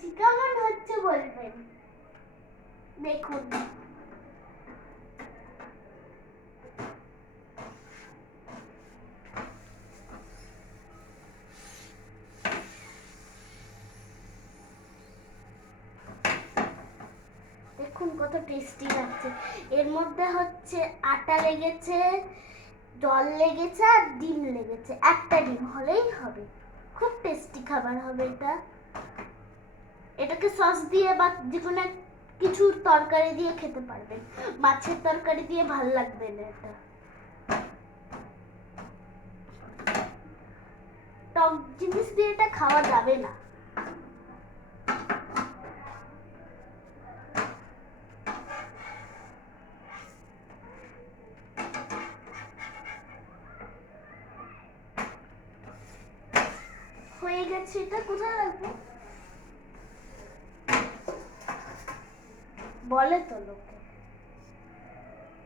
বলছি, কেমন হচ্ছে বলবেন। দেখুন দেখুন কত টেস্টি লাগছে। এর মধ্যে হচ্ছে আটা লেগেছে, জল লেগেছে আর ডিম লেগেছে। একটা ডিম হলেই হবে। খুব টেস্টি খাবার হবে এটা। এটাকে সস দিয়ে বা যেকোনো কিছু তরকারি দিয়ে খেতে পারবেন। মাছের তরকারি দিয়ে ভাল লাগবে না এটা। টক জিনিস দিয়ে এটা খাওয়া যাবে না। হয়ে গেছে। এটা কোথায় রাখবো বলে তো লোকে।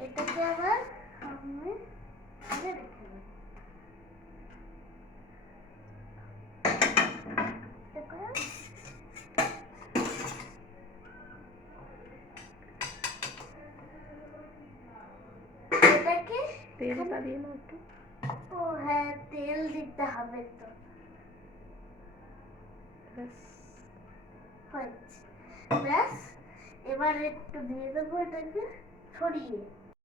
এটাকে আবার আমি রেখে দেবো। এটাকে তেলটা দিয়ে নাও একটু। ও হ্যাঁ, তেল দিতে হবে তো। হয়েছে ব্যাস। এবার একটু দিয়ে দেবো এটাকে ছড়িয়ে।